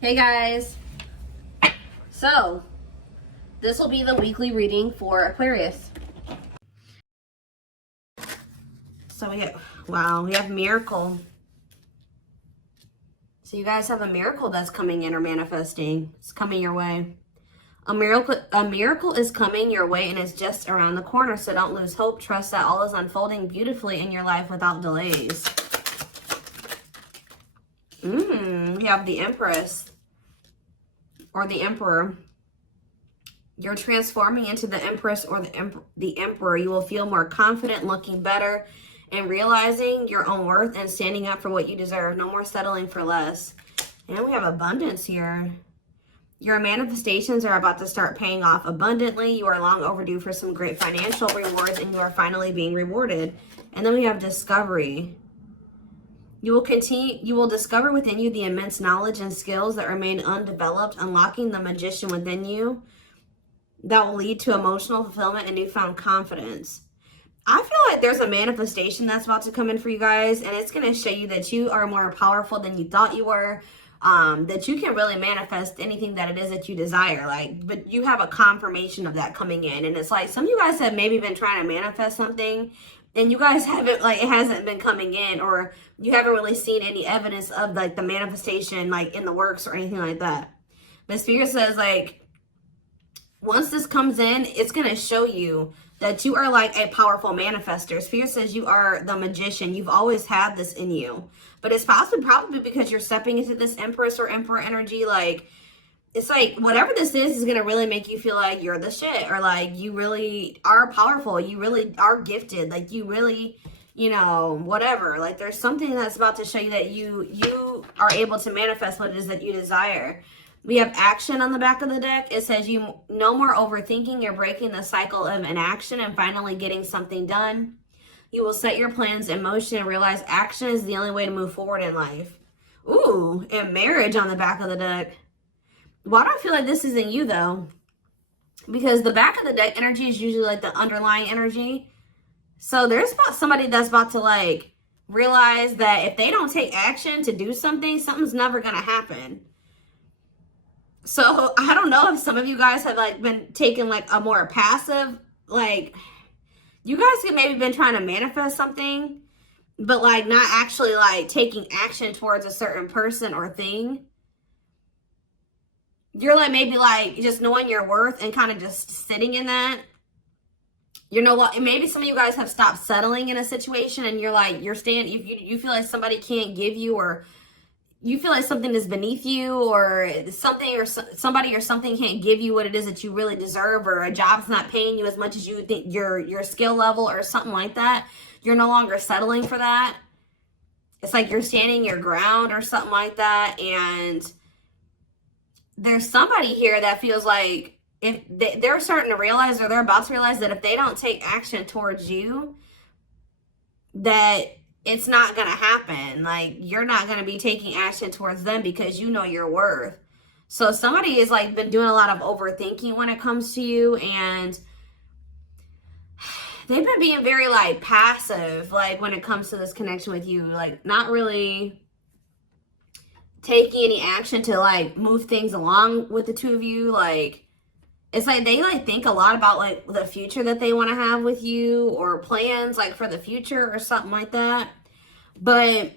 Hey guys, so this will be the weekly reading for Aquarius. So we have miracle. So you guys have a miracle that's coming in or manifesting. It's coming your way. A miracle is coming your way and it's just around the corner. So don't lose hope. Trust that all is unfolding beautifully in your life without delays. We have the Empress or the Emperor. You're transforming into the Empress or the Emperor. You will feel more confident, looking better, and realizing your own worth and standing up for what you deserve. No more settling for less. And we have abundance here. Your manifestations are about to start paying off abundantly. You are long overdue for some great financial rewards, and you are finally being rewarded. And then we have discovery. You will discover within you the immense knowledge and skills that remain undeveloped, unlocking the magician within you that will lead to emotional fulfillment and newfound confidence. I feel like there's a manifestation that's about to come in for you guys, and it's going to show you that you are more powerful than you thought you were, that you can really manifest anything that it is that you desire. But you have a confirmation of that coming in, and it's like some of you guys have maybe been trying to manifest something, and you guys haven't, it hasn't been coming in, or you haven't really seen any evidence of the manifestation in the works or anything like that. But Spirit says once this comes in, it's going to show you that you are a powerful manifester. Spirit says you are the magician. You've always had this in you. But it's probably because you're stepping into this Empress or Emperor energy. It's whatever this is going to really make you feel like you're the shit. Or you really are powerful. You really are gifted. You really, whatever. There's something that's about to show you that you are able to manifest what it is that you desire. We have action on the back of the deck. It says you no more overthinking. You're breaking the cycle of inaction and finally getting something done. You will set your plans in motion and realize action is the only way to move forward in life. Ooh, and marriage on the back of the deck. Why do I feel like this isn't you though? Because the back of the deck energy is usually the underlying energy. So there's somebody that's about to realize that if they don't take action to do something, something's never going to happen. So I don't know if some of you guys have been taking a more passive, you guys have maybe been trying to manifest something, but not actually taking action towards a certain person or thing. You're maybe just knowing your worth and kind of just sitting in that. You know what? Maybe some of you guys have stopped settling in a situation and you're you feel like somebody can't give you, or you feel like something is beneath you, or something or somebody or something can't give you what it is that you really deserve, or a job's not paying you as much as you think your skill level or something like that. You're no longer settling for that. It's you're standing your ground or something like that. And there's somebody here that feels like if they're starting to realize, or they're about to realize, that if they don't take action towards you, that it's not going to happen. You're not going to be taking action towards them because you know your worth. So somebody has been doing a lot of overthinking when it comes to you, and they've been being very passive when it comes to this connection with you, not really taking any action to move things along with the two of you. It's they think a lot about the future that they want to have with you, or plans for the future or something like that. But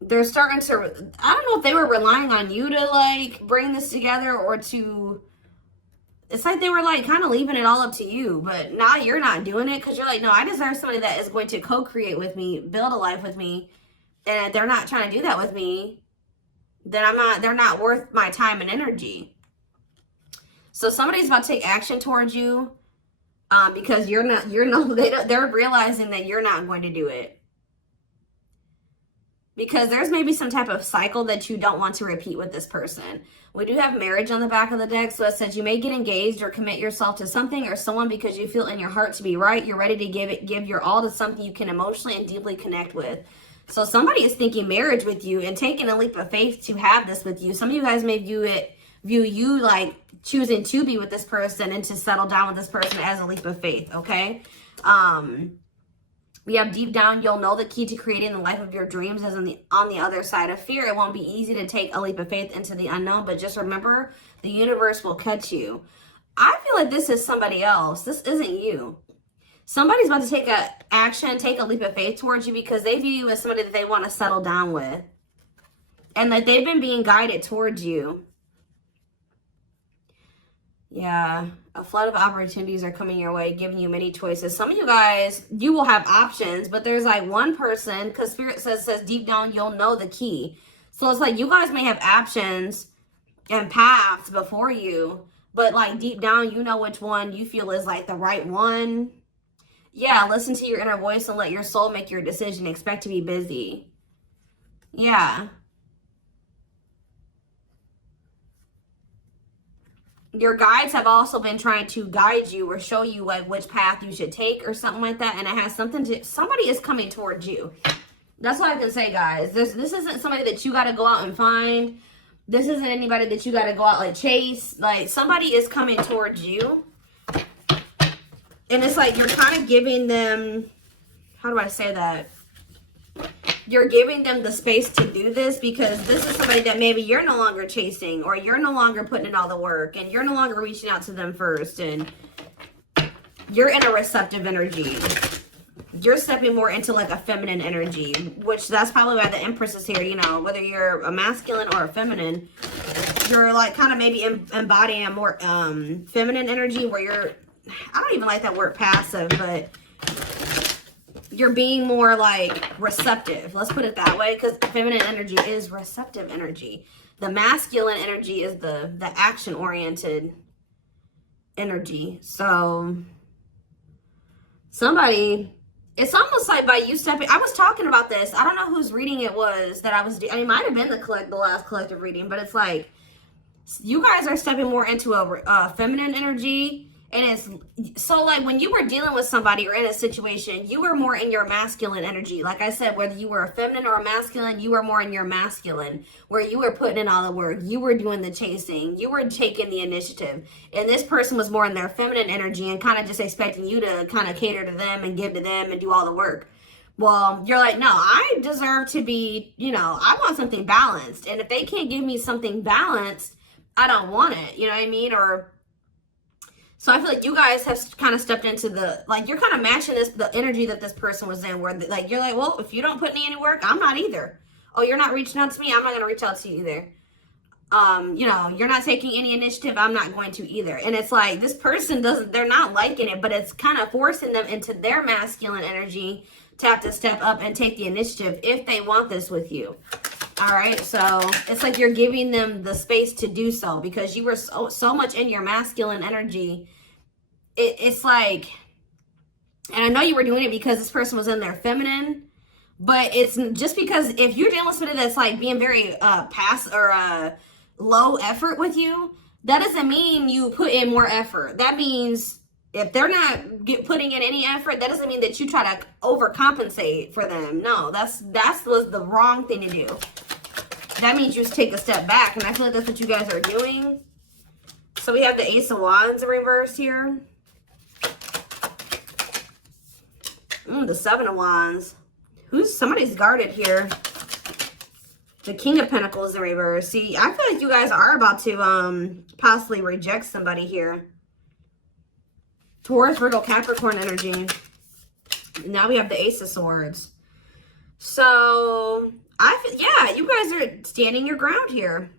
they're starting to, I don't know if they were relying on you to bring this together, or to, it's they were kind of leaving it all up to you. But now you're not doing it because you're no, I deserve somebody that is going to co-create with me, build a life with me. And if they're not trying to do that with me, then they're not worth my time and energy. So somebody's about to take action towards you because they're realizing that you're not going to do it. Because there's maybe some type of cycle that you don't want to repeat with this person. We do have marriage on the back of the deck. So it says you may get engaged or commit yourself to something or someone because you feel in your heart to be right. You're ready to give your all to something you can emotionally and deeply connect with. So somebody is thinking marriage with you and taking a leap of faith to have this with you. Some of you guys may view you choosing to be with this person and to settle down with this person as a leap of faith, okay? We have deep down, you'll know the key to creating the life of your dreams is on the other side of fear. It won't be easy to take a leap of faith into the unknown, but just remember, the universe will catch you. I feel like this is somebody else. This isn't you. Somebody's about to take a action, take a leap of faith towards you because they view you as somebody that they want to settle down with. And that they've been being guided towards you. Yeah, a flood of opportunities are coming your way, giving you many choices. Some of you guys, you will have options, but there's like one person, because Spirit says deep down, you'll know the key. So it's like you guys may have options and paths before you, but like deep down, you know which one you feel is like the right one. Yeah, listen to your inner voice and let your soul make your decision. Expect to be busy. Yeah. Your guides have also been trying to guide you or show you like which path you should take or something like that. And it has something to, somebody is coming towards you. That's all I can say, guys. This isn't somebody that you got to go out and find. This isn't anybody that you got to go out like chase. Like somebody is coming towards you. And it's like you're kind of giving them, how do I say that? You're giving them the space to do this because this is somebody that maybe you're no longer chasing or you're no longer putting in all the work and you're no longer reaching out to them first and you're in a receptive energy. You're stepping more into like a feminine energy, which that's probably why the Empress is here. You know, whether you're a masculine or a feminine, you're like kind of maybe embodying a more feminine energy where you're, I don't even like that word passive, but you're being more like receptive. Let's put it that way, because feminine energy is receptive energy. The masculine energy is the action-oriented energy. So somebody, it's almost like by you stepping, I was talking about this. I don't know whose reading it was that I was doing. It might have been the last collective reading, but it's like you guys are stepping more into a feminine energy. And it's so like when you were dealing with somebody or in a situation, you were more in your masculine energy. Like I said, whether you were a feminine or a masculine, you were more in your masculine, where you were putting in all the work. You were doing the chasing. You were taking the initiative. And this person was more in their feminine energy and kind of just expecting you to kind of cater to them and give to them and do all the work. Well, you're like, no, I deserve to be, you know, I want something balanced. And if they can't give me something balanced, I don't want it. You know what I mean? Or so I feel like you guys have kind of stepped into the, like, you're kind of matching the energy that this person was in, where, like, you're like, well, if you don't put in any work, I'm not either. Oh, you're not reaching out to me? I'm not going to reach out to you either. You know, you're not taking any initiative, I'm not going to either. And it's like, this person they're not liking it, but it's kind of forcing them into their masculine energy to have to step up and take the initiative if they want this with you. All right, so it's like you're giving them the space to do so because you were so much in your masculine energy. It's like, and I know you were doing it because this person was in their feminine, but it's just because if you're dealing with somebody that's like being very low effort with you, that doesn't mean you put in more effort. That means if they're not putting in any effort, that doesn't mean that you try to overcompensate for them. No, that was the wrong thing to do. That means you just take a step back, and I feel like that's what you guys are doing. So we have the Ace of Wands in reverse here. The Seven of Wands. Somebody's guarded here. The King of Pentacles in reverse. See, I feel like you guys are about to possibly reject somebody here. Taurus, Virgo, Capricorn energy. Now we have the Ace of Swords. So, yeah, you guys are standing your ground here.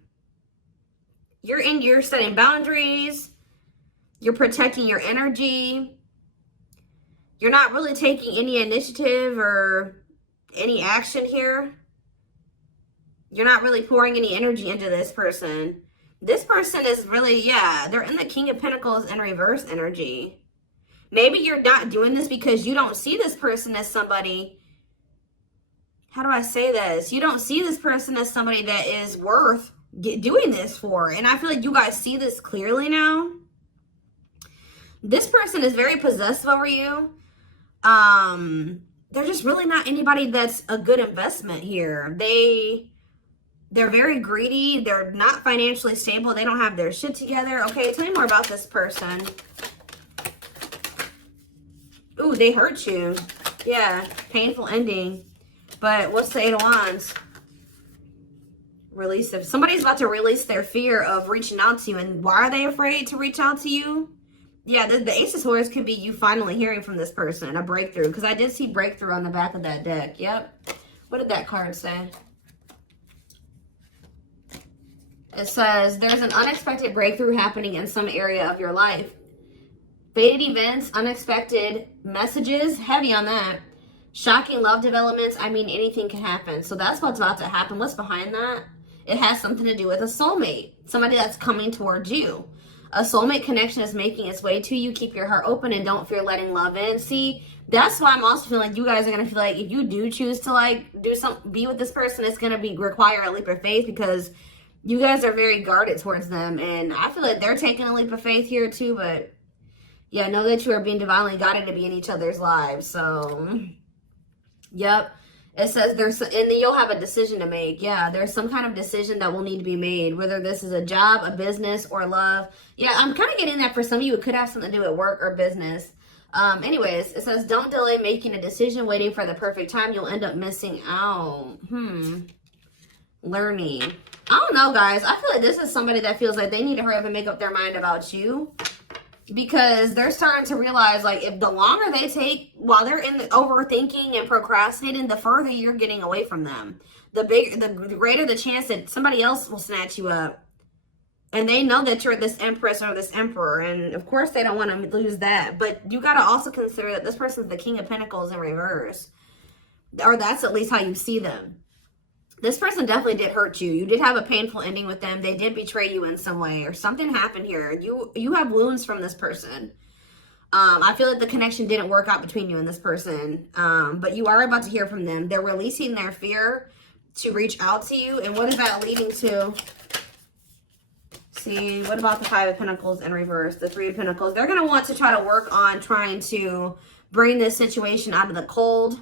You're setting boundaries. You're protecting your energy. You're not really taking any initiative or any action here. You're not really pouring any energy into this person. This person is really, yeah, they're in the King of Pentacles in reverse energy. Maybe you're not doing this because you don't see this person as somebody, how do I say this? You don't see this person as somebody that is worth doing this for. And I feel like you guys see this clearly now. This person is very possessive over you. They're just really not anybody that's a good investment here. They're very greedy. They're not financially stable. They don't have their shit together. Okay, tell me more about this person. Ooh, they hurt you. Yeah, painful ending. But what's the Eight of Wands? Release. If somebody's about to release their fear of reaching out to you, and why are they afraid to reach out to you? Yeah, the Ace of Swords could be you finally hearing from this person, a breakthrough. Because I did see breakthrough on the back of that deck. Yep. What did that card say? It says, there's an unexpected breakthrough happening in some area of your life. Fated events, unexpected messages, heavy on that. Shocking love developments, I mean, anything can happen. So that's what's about to happen. What's behind that? It has something to do with a soulmate. Somebody that's coming towards you. A soulmate connection is making its way to you. Keep your heart open and don't fear letting love in. See, that's why I'm also feeling like you guys are going to feel like if you do choose to like be with this person, it's going to require a leap of faith because you guys are very guarded towards them. And I feel like they're taking a leap of faith here too. But yeah, know that you are being divinely guided to be in each other's lives. So, yep. It says and then you'll have a decision to make. Yeah, there's some kind of decision that will need to be made, whether this is a job, a business, or love. Yeah, I'm kind of getting that for some of you. It could have something to do with work or business. Anyways, it says, don't delay making a decision, waiting for the perfect time. You'll end up missing out. Learning. I don't know, guys. I feel like this is somebody that feels like they need to hurry up and make up their mind about you. Because they're starting to realize, like, if the longer they take while they're in the overthinking and procrastinating, the further you're getting away from them. The greater the chance that somebody else will snatch you up. And they know that you're this empress or this emperor. And, of course, they don't want to lose that. But you got to also consider that this person's the King of Pentacles in reverse. Or that's at least how you see them. This person definitely did hurt you. You did have a painful ending with them. They did betray you in some way or something happened here. You have wounds from this person. I feel like the connection didn't work out between you and this person. But you are about to hear from them. They're releasing their fear to reach out to you. And what is that leading to? See, what about the Five of Pentacles in reverse? The Three of Pentacles. They're going to want to try to work on trying to bring this situation out of the cold.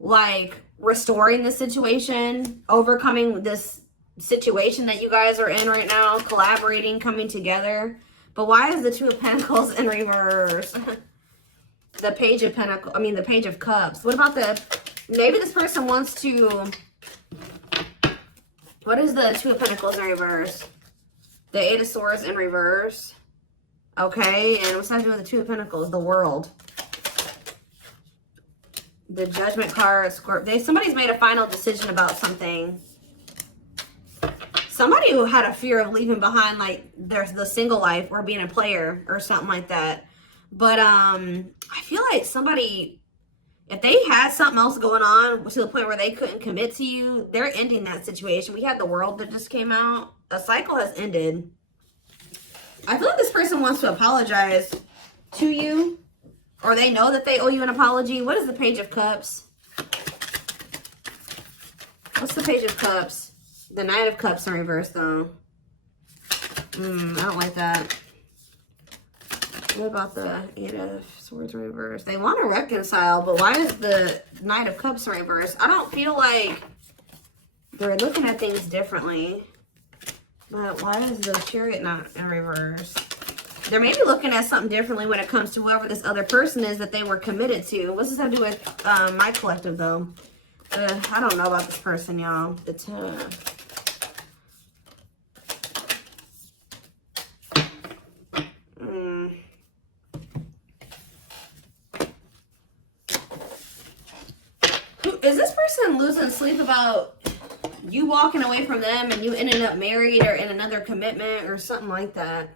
Like restoring the situation, overcoming this situation that you guys are in right now, collaborating, coming together. But why is the Two of Pentacles in reverse? The Page of Pentacles, the Page of Cups. What about maybe this person wants to, what is the Two of Pentacles in reverse? The Eight of Swords in reverse. Okay, and what's that doing with the Two of Pentacles? The World. The Judgment card, Scorpio. Somebody's made a final decision about something. Somebody who had a fear of leaving behind, like, there's the single life or being a player or something like that. But I feel like somebody, if they had something else going on to the point where they couldn't commit to you, they're ending that situation. We had the World that just came out. A cycle has ended. I feel like this person wants to apologize to you. Or they know that they owe you an apology. What is the Page of Cups? What's the Page of Cups? The Knight of Cups in reverse, though. I don't like that. What about the Eight of Swords in reverse? They want to reconcile, but why is the Knight of Cups in reverse? I don't feel like they're looking at things differently. But why is the Chariot not in reverse? They're maybe looking at something differently when it comes to whoever this other person is that they were committed to. What's this have to do with my collective, though? I don't know about this person, y'all. Is this person losing sleep about you walking away from them and you ending up married or in another commitment or something like that?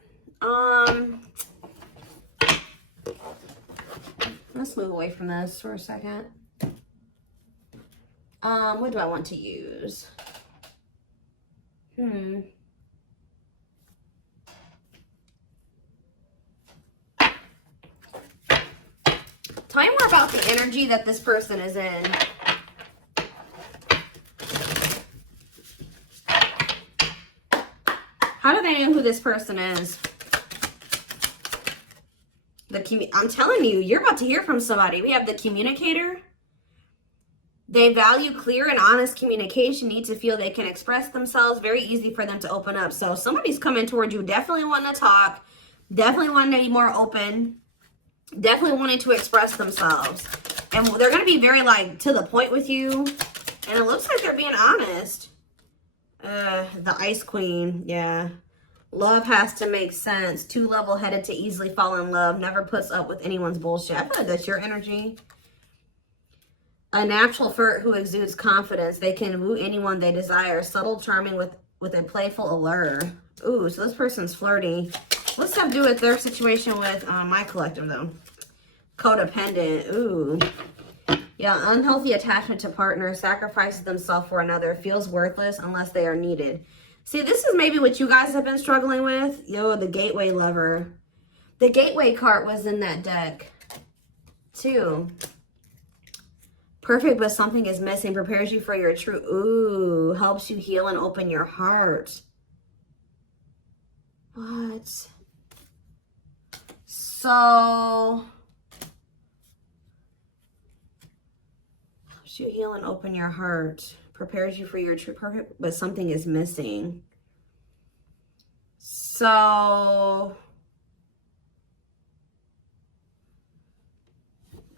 Let's move away from this for a second. What do I want to use? Tell me more about the energy that this person is in. How do they know who this person is? I'm telling you, you're about to hear from somebody. We have the Communicator. They value clear and honest communication, need to feel they can express themselves. Very easy for them to open up. So somebody's coming towards you, definitely wanting to talk, definitely wanting to be more open, definitely wanting to express themselves. And they're going to be very, like, to the point with you. And it looks like they're being honest. The Ice Queen, yeah. Love has to make sense. Too level-headed to easily fall in love. Never puts up with anyone's bullshit. I feel like that's your energy. A natural flirt who exudes confidence. They can woo anyone they desire. Subtle, charming with a playful allure. Ooh, so this person's flirty. What's that do with their situation with my collective, though? Codependent. Ooh. Yeah, unhealthy attachment to partner. Sacrifices themselves for another. Feels worthless unless they are needed. See, this is maybe what you guys have been struggling with. Yo, the gateway lover. The gateway card was in that deck, too. Perfect, but something is missing. Prepares you for your true... Ooh, helps you heal and open your heart. What? So... helps you heal and open your heart. Prepares you for your true perfect, but something is missing. So...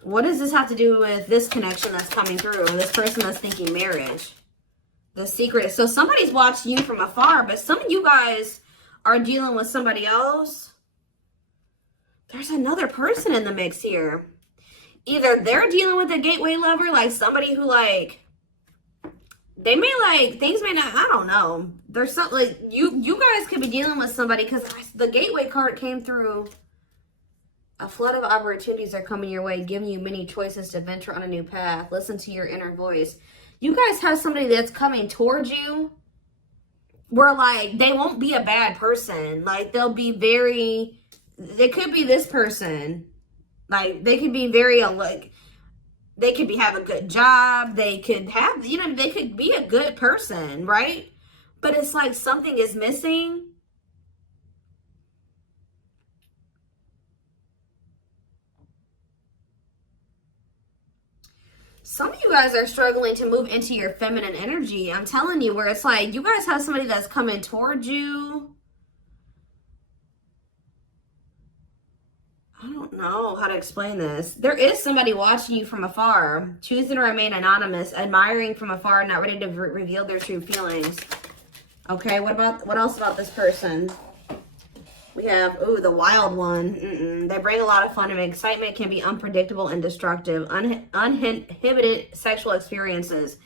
what does this have to do with this connection that's coming through? This person that's thinking marriage. The secret. So somebody's watching you from afar, but some of you guys are dealing with somebody else. There's another person in the mix here. Either they're dealing with a gateway lover, like somebody who like, they may like, things may not, I don't know. There's something like, you guys could be dealing with somebody because the gateway card came through. A flood of opportunities are coming your way, giving you many choices to venture on a new path. Listen to your inner voice. You guys have somebody that's coming towards you where, like, they won't be a bad person. Like, they'll be very, they could be this person. Like, they could be very, like, they could have a good job. They could have, you know, they could be a good person, right? But it's like something is missing. Some of you guys are struggling to move into your feminine energy. I'm telling you, where it's like you guys have somebody that's coming towards you. I don't know how to explain this. There is somebody watching you from afar, choosing to remain anonymous, admiring from afar, not ready to reveal their true feelings. Okay, what else about this person? We have, ooh, the wild one. They bring a lot of fun and excitement, can be unpredictable and destructive. Uninhibited sexual experiences.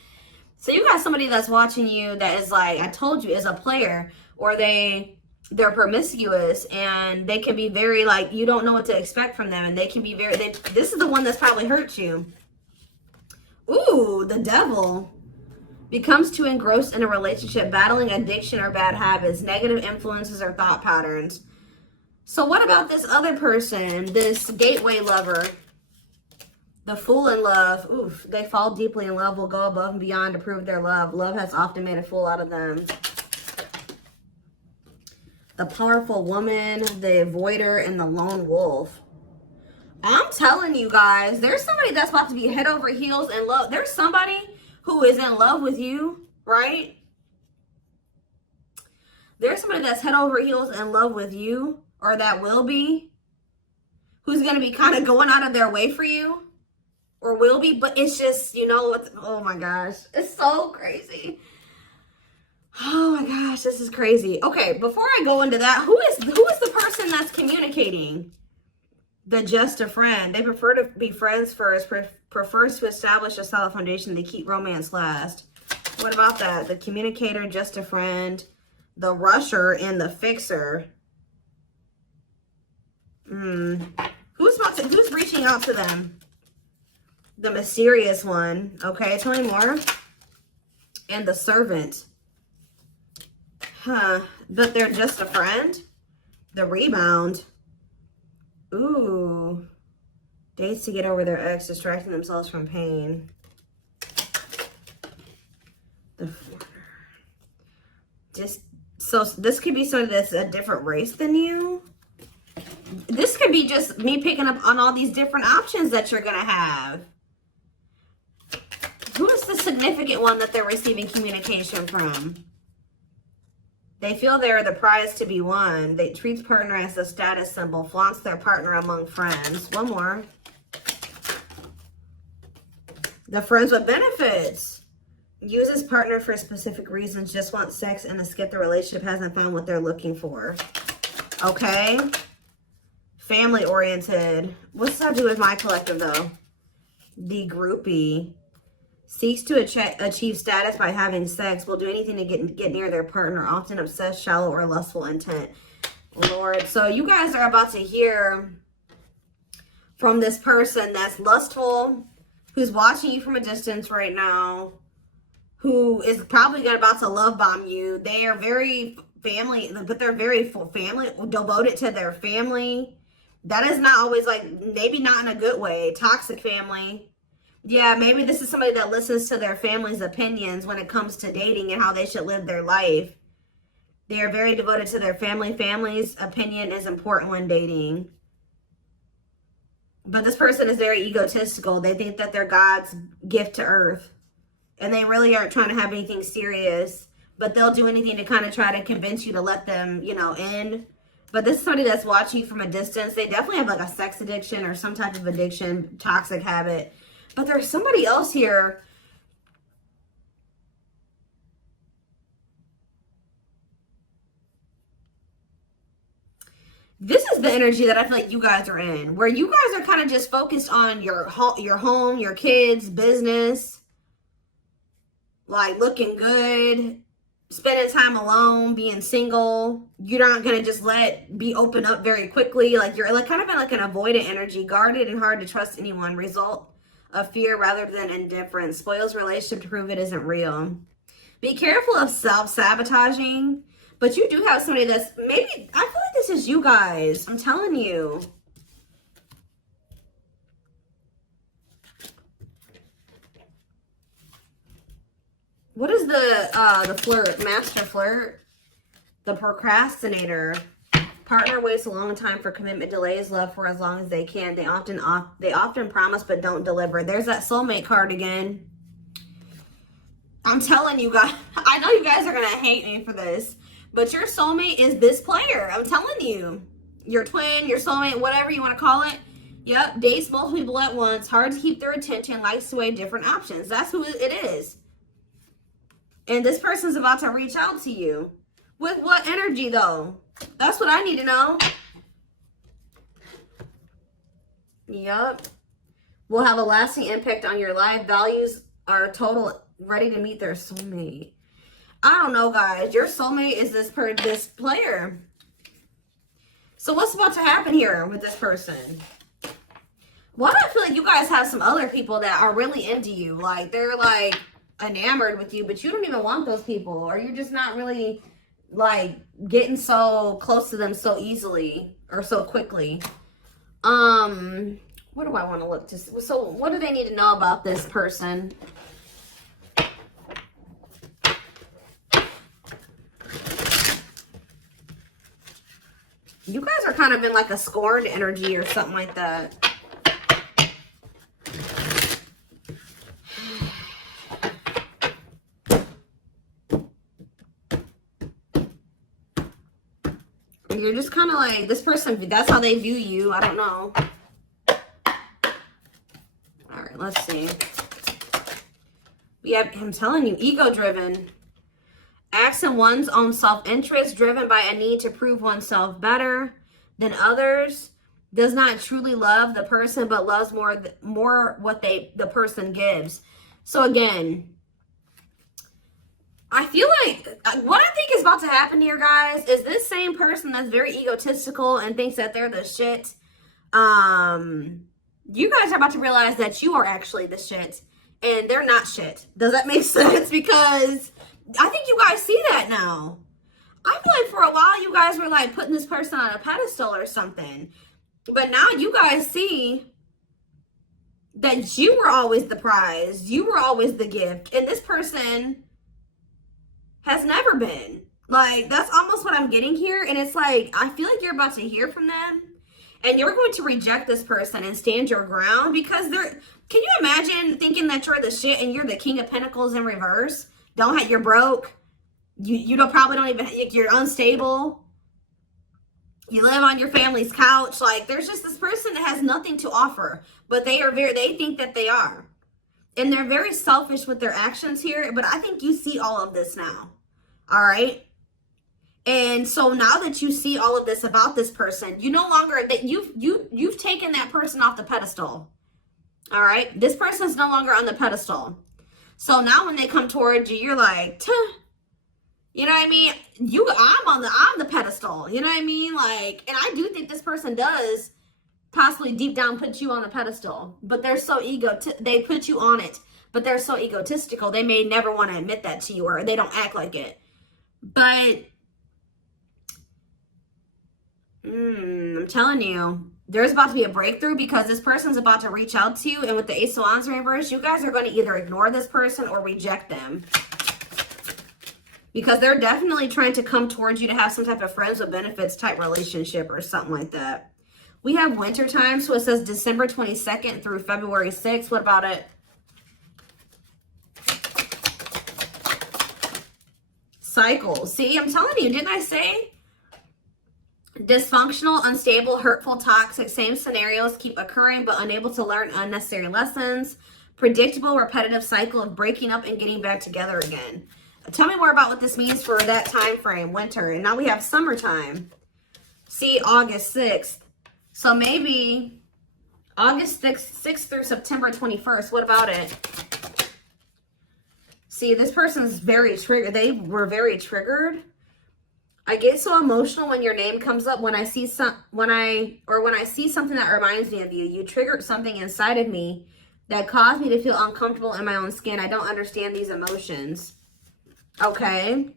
So you got somebody that's watching you that is like, I told you, is a player. Or they're promiscuous and they can be very like, you don't know what to expect from them. And they can be very, this is the one that's probably hurt you. Ooh, the devil. Becomes too engrossed in a relationship, battling addiction or bad habits, negative influences or thought patterns. So what about this other person, this gateway lover, the fool in love? Oof, they fall deeply in love, will go above and beyond to prove their love. Love has often made a fool out of them. The powerful woman, the avoider, and the lone wolf. I'm telling you guys, there's somebody that's about to be head over heels in love. There's somebody who is in love with you, right? There's somebody that's head over heels in love with you, or that will be, who's going to be kind of going out of their way for you, or will be, but it's just, you know, oh my gosh, it's so crazy. Oh my gosh, this is crazy. Okay, before I go into that, who is the person that's communicating? The just a friend. They prefer to be friends first, prefers to establish a solid foundation. They keep romance last. What about that? The communicator, just a friend, the rusher, and the fixer. Who's reaching out to them? The mysterious one. Okay, tell me more. And the servant. Huh. But they're just a friend? The rebound. Ooh. Dates to get over their ex, distracting themselves from pain. The so this could be somebody that's a different race than you. This could be just me picking up on all these different options that you're going to have. Who is the significant one that they're receiving communication from? They feel they're the prize to be won. They treat partner as a status symbol, flaunts their partner among friends. One more. The friends with benefits. Uses partner for specific reasons, just want sex and to skip the relationship, hasn't found what they're looking for. Okay. Family oriented. What's that do with my collective though? The groupie. Seeks to achieve status by having sex. Will do anything to get near their partner. Often obsessed, shallow, or lustful intent. Lord. So you guys are about to hear from this person that's lustful, who's watching you from a distance right now, who is probably about to love bomb you. They are very family, but they're very family, devoted to their family. That is not always like, maybe not in a good way. Toxic family. Yeah, maybe this is somebody that listens to their family's opinions when it comes to dating and how they should live their life. They are very devoted to their family. Family's opinion is important when dating. But this person is very egotistical. They think that they're God's gift to earth. And they really aren't trying to have anything serious. But they'll do anything to kind of try to convince you to let them, you know, in. But this is somebody that's watching you from a distance. They definitely have like a sex addiction or some type of addiction, toxic habit. But there's somebody else here. This is the energy that I feel like you guys are in, where you guys are kind of just focused on your home, your kids, business, like looking good, spending time alone, being single. You're not going to just be open up very quickly. Like you're like kind of in like an avoidant energy, guarded and hard to trust anyone. Result of fear rather than indifference. Spoils relationship to prove it isn't real. Be careful of self-sabotaging. But you do have somebody that's maybe, I feel like this is you guys. I'm telling you. What is the flirt? Master flirt? The procrastinator. Partner waits a long time for commitment, delays love for as long as they can. They often promise but don't deliver. There's that soulmate card again. I'm telling you guys, I know you guys are going to hate me for this. But your soulmate is this player. I'm telling you. Your twin, your soulmate, whatever you want to call it. Yep. Dates multiple people at once. Hard to keep their attention. Likes to weigh different options. That's who it is. And this person's about to reach out to you. With what energy, though? That's what I need to know. Yep. Will have a lasting impact on your life. Values are total, ready to meet their soulmate. I don't know, guys. Your soulmate is this player. So what's about to happen here with this person? Why do I feel like you guys have some other people that are really into you? Like, they're, like, enamored with you, but you don't even want those people. Or you're just not really, like, getting so close to them so easily or so quickly. What do I want to look to? So what do they need to know about this person? You guys are kind of in like a scorned energy or something like that. You're just kind of like, this person, that's how they view you. I don't know. All right, let's see. We have him telling you, ego-driven. Acts in one's own self-interest, driven by a need to prove oneself better than others. Does not truly love the person, but loves more what the person gives. So again, I feel like what I think is about to happen here, guys, is this same person that's very egotistical and thinks that they're the shit. You guys are about to realize that you are actually the shit and they're not shit. Does that make sense? Because I think you guys see that now. I feel like for a while you guys were like putting this person on a pedestal or something. But now you guys see that you were always the prize. You were always the gift. And this person has never been. Like, that's almost what I'm getting here. And it's like, I feel like you're about to hear from them. And you're going to reject this person and stand your ground. Because they're... Can you imagine thinking that you're the shit and you're the King of Pentacles in reverse? You're broke. You probably don't even, you're unstable. You live on your family's couch. Like, there's just this person that has nothing to offer, but they think that they are. And they're very selfish with their actions here, but I think you see all of this now. All right. And so now that you see all of this about this person, you no longer, that you've taken that person off the pedestal. All right. This person's no longer on the pedestal. So now when they come towards you, you're like, tuh. You know what I mean? I'm the pedestal. You know what I mean? Like, and I do think this person does possibly deep down put you on a pedestal, but they're so they put you on it, but they're so egotistical. They may never want to admit that to you, or they don't act like it. But I'm telling you, there's about to be a breakthrough because this person's about to reach out to you. And with the Ace of Wands reverse, you guys are going to either ignore this person or reject them. Because they're definitely trying to come towards you to have some type of friends with benefits type relationship or something like that. We have winter time, so it says December 22nd through February 6th. What about it? Cycles. See, I'm telling you, didn't I say? Dysfunctional, unstable, hurtful, toxic, same scenarios keep occurring but unable to learn unnecessary lessons. Predictable, repetitive cycle of breaking up and getting back together again. Tell me more about what this means for that time frame, winter. And now we have summertime. See, August 6th. So maybe August 6th through September 21st. What about it? See, this person's very triggered. They were very triggered. I get so emotional when your name comes up. When I see something that reminds me of you. You triggered something inside of me that caused me to feel uncomfortable in my own skin. I don't understand these emotions. Okay.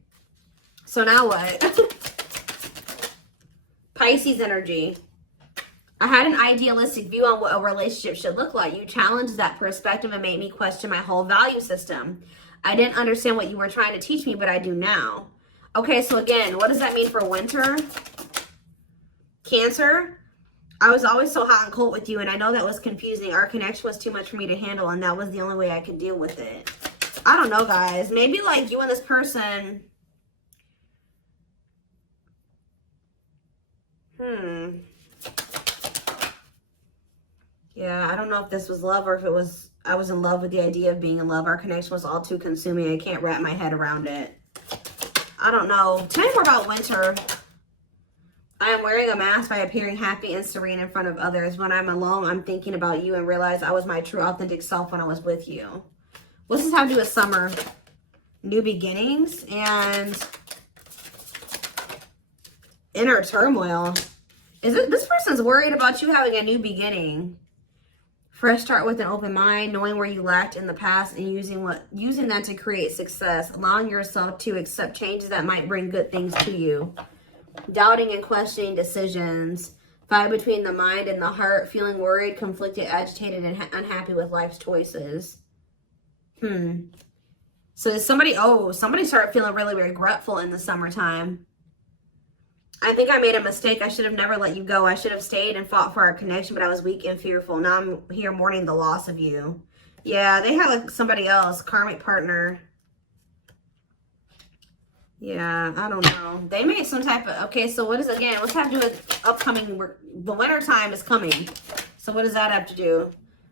So now what? Pisces energy. I had an idealistic view on what a relationship should look like. You challenged that perspective and made me question my whole value system. I didn't understand what you were trying to teach me, but I do now. Okay, so again, what does that mean for winter? Cancer. I was always so hot and cold with you, and I know that was confusing. Our connection was too much for me to handle, and that was the only way I could deal with it. I don't know, guys. Maybe like you and this person. Yeah, I don't know if this was love or if it was, I was in love with the idea of being in love. Our connection was all too consuming. I can't wrap my head around it. I don't know. Tell me more about winter. I am wearing a mask by appearing happy and serene in front of others. When I'm alone, I'm thinking about you and realize I was my true authentic self when I was with you. What's this have to do with summer? New beginnings and inner turmoil. Is it this person's worried about you having a new beginning? Fresh start with an open mind, knowing where you lacked in the past and using that to create success. Allowing yourself to accept changes that might bring good things to you. Doubting and questioning decisions. Fight between the mind and the heart. Feeling worried, conflicted, agitated, and unhappy with life's choices. So somebody started feeling really regretful in the summertime. I think I made a mistake. I should have never let you go. I should have stayed and fought for our connection, but I was weak and fearful. Now I'm here mourning the loss of you. Yeah, they had like somebody else, karmic partner. Yeah, I don't know. They made some type of, okay, so what is, again, what's have to do with upcoming, the winter time is coming. So what does that have to do?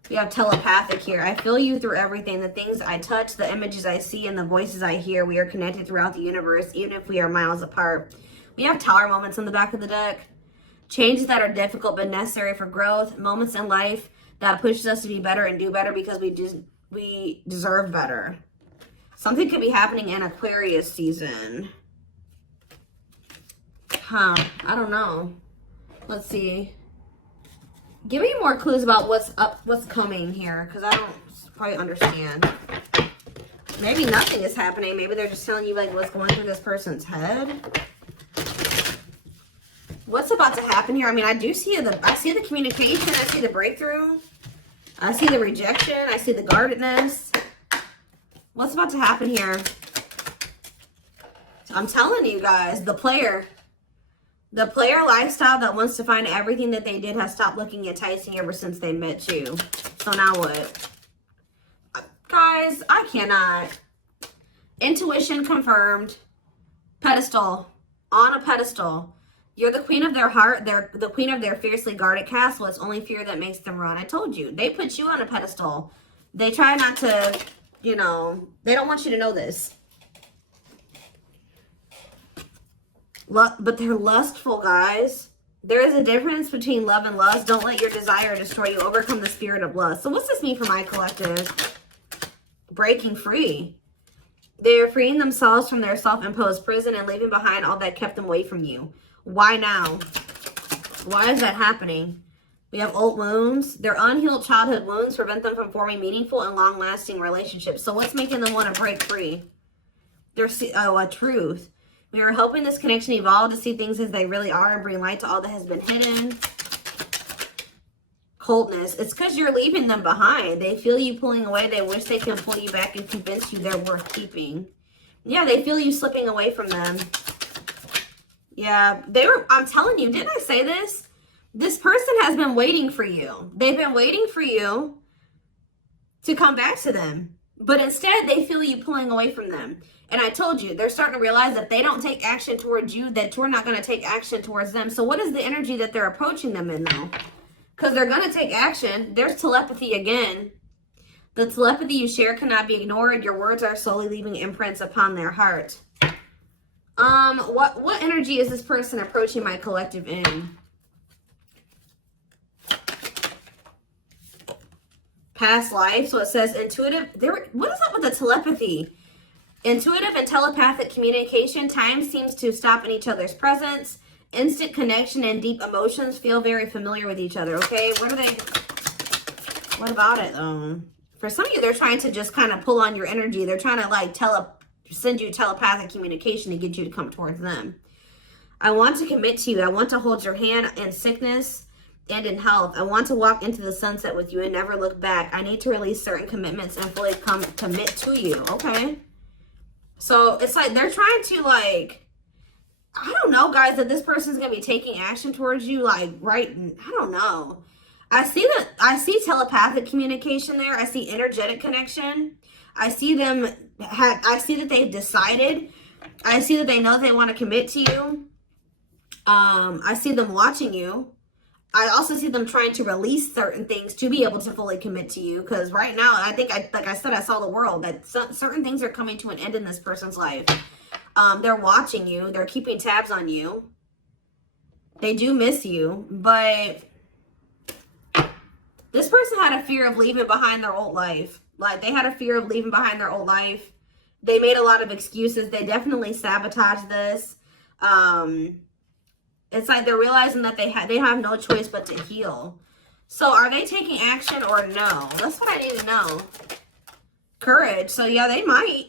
We have telepathic here. I feel you through everything. The things I touch, the images I see, and the voices I hear. We are connected throughout the universe, even if we are miles apart. We have tower moments on the back of the deck. Changes that are difficult but necessary for growth. Moments in life that pushes us to be better and do better because we deserve better. Something could be happening in Aquarius season. I don't know. Let's see. Give me more clues about what's coming here, because I don't quite understand. Maybe nothing is happening. Maybe they're just telling you like what's going through this person's head. What's about to happen here? I mean, I see the communication. I see the breakthrough. I see the rejection. I see the guardedness. What's about to happen here? I'm telling you guys, the player lifestyle that wants to find everything that they did has stopped looking enticing ever since they met you. So now what? Guys, I cannot. Intuition confirmed. Pedestal. On a pedestal. You're the queen of their heart. They're the queen of their fiercely guarded castle. It's only fear that makes them run. I told you. They put you on a pedestal. They try not to, you know, they don't want you to know this. But they're lustful, guys. There is a difference between love and lust. Don't let your desire destroy you. Overcome the spirit of lust. So what's this mean for my collective? Breaking free. They are freeing themselves from their self-imposed prison and leaving behind all that kept them away from you. Why now? Why is that happening? We have old wounds. Their unhealed childhood wounds prevent them from forming meaningful and long-lasting relationships. So what's making them want to break free? A truth. We are helping this connection evolve to see things as they really are and bring light to all that has been hidden. Coldness. It's because you're leaving them behind. They feel you pulling away. They wish they can pull you back and convince you they're worth keeping. Yeah, they feel you slipping away from them. Yeah, I'm telling you, didn't I say this? This person has been waiting for you. They've been waiting for you to come back to them. But instead, they feel you pulling away from them. And I told you, they're starting to realize that they don't take action towards you, that you're not going to take action towards them. So what is the energy that they're approaching them in, though? Because they're going to take action. There's telepathy again. The telepathy you share cannot be ignored. Your words are slowly leaving imprints upon their heart. What energy is this person approaching my collective in? Past life. So it says intuitive. What is up with the telepathy? Intuitive and telepathic communication. Time seems to stop in each other's presence. Instant connection and deep emotions. Feel very familiar with each other. Okay, what about it? For some of you, they're trying to just kind of pull on your energy. They're trying to like send you telepathic communication to get you to come towards them. I want to commit to you. I want to hold your hand in sickness and in health. I want to walk into the sunset with you and never look back. I need to release certain commitments and fully commit to you. Okay. So it's like they're trying to like, I don't know, guys, that this person's going to be taking action towards you. Like, right. I don't know. I see telepathic communication there. I see energetic connection. I see that they've decided. I see that they know they want to commit to you. I see them watching you. I also see them trying to release certain things to be able to fully commit to you. Because right now, I think, like I said, I saw the world. That certain things are coming to an end in this person's life. They're watching you. They're keeping tabs on you. They do miss you. But this person had a fear of leaving behind their old life. Like, they had a fear of leaving behind their old life. They made a lot of excuses. They definitely sabotaged this. It's like they're realizing that they have no choice but to heal. So are they taking action or no? That's what I need to know. Courage. So yeah, they might.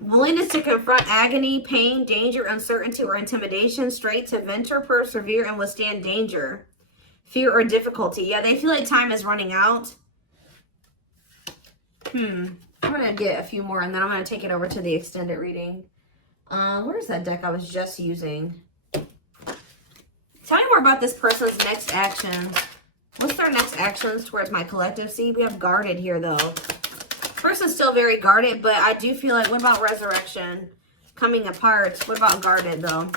Willingness to confront agony, pain, danger, uncertainty, or intimidation. Strength to venture, persevere, and withstand danger. Fear or difficulty. Yeah, they feel like time is running out. I'm going to get a few more and then I'm going to take it over to the extended reading. Where's that deck I was just using? Tell me more about this person's next actions. What's their next actions towards my collective? See, we have guarded here, though. Person's still very guarded, but I do feel like, what about resurrection? Coming apart. What about guarded, though?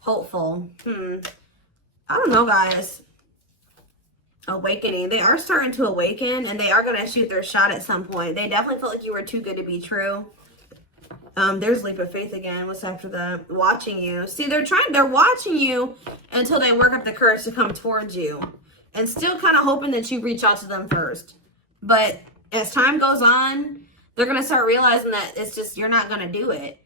Hopeful. I don't know, guys. Awakening. They are starting to awaken, and they are going to shoot their shot at some point. They definitely felt like you were too good to be true. There's leap of faith again. What's after that? Watching you. See, they're watching you until they work up the courage to come towards you. And still kind of hoping that you reach out to them first. But as time goes on, they're going to start realizing that it's just, you're not going to do it.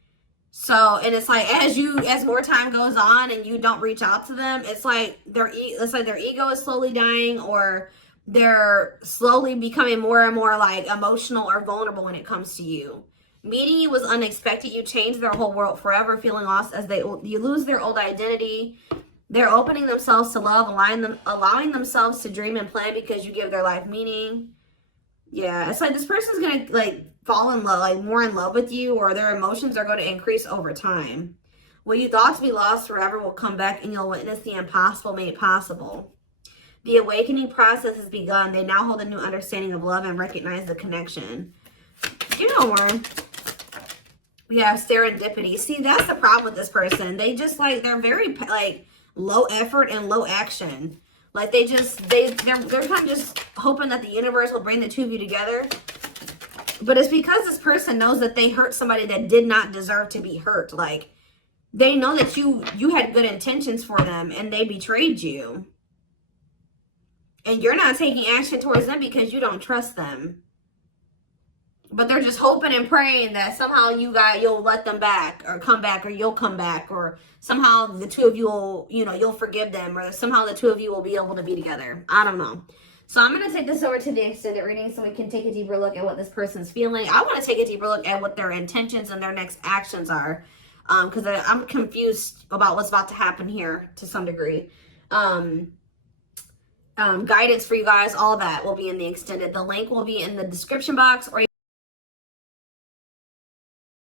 So, and it's like, as more time goes on and you don't reach out to them, it's like their ego is slowly dying, or they're slowly becoming more and more like emotional or vulnerable when it comes to you. Meeting you was unexpected. You changed their whole world forever, feeling lost as you lose their old identity. They're opening themselves to love, allowing themselves to dream and plan because you give their life meaning. Yeah, it's like this person's going to like fall in love, like more in love with you, or their emotions are going to increase over time. What you thought to be lost forever will come back and you'll witness the impossible made possible. The awakening process has begun. They now hold a new understanding of love and recognize the connection. You know more. We have serendipity. See, that's the problem with this person. They just like, they're very like low effort and low action. Like they're kind of just hoping that the universe will bring the two of you together. But it's because this person knows that they hurt somebody that did not deserve to be hurt. Like, they know that you had good intentions for them and they betrayed you. And you're not taking action towards them because you don't trust them. But they're just hoping and praying that somehow you'll let them back, or come back, or you'll come back, or somehow the two of you will, you'll forgive them, or somehow the two of you will be able to be together. I don't know. So I'm going to take this over to the extended reading so we can take a deeper look at what this person's feeling. I want to take a deeper look at what their intentions and their next actions are, because I'm confused about what's about to happen here to some degree. Guidance for you guys, all that will be in the extended. The link will be in the description box, or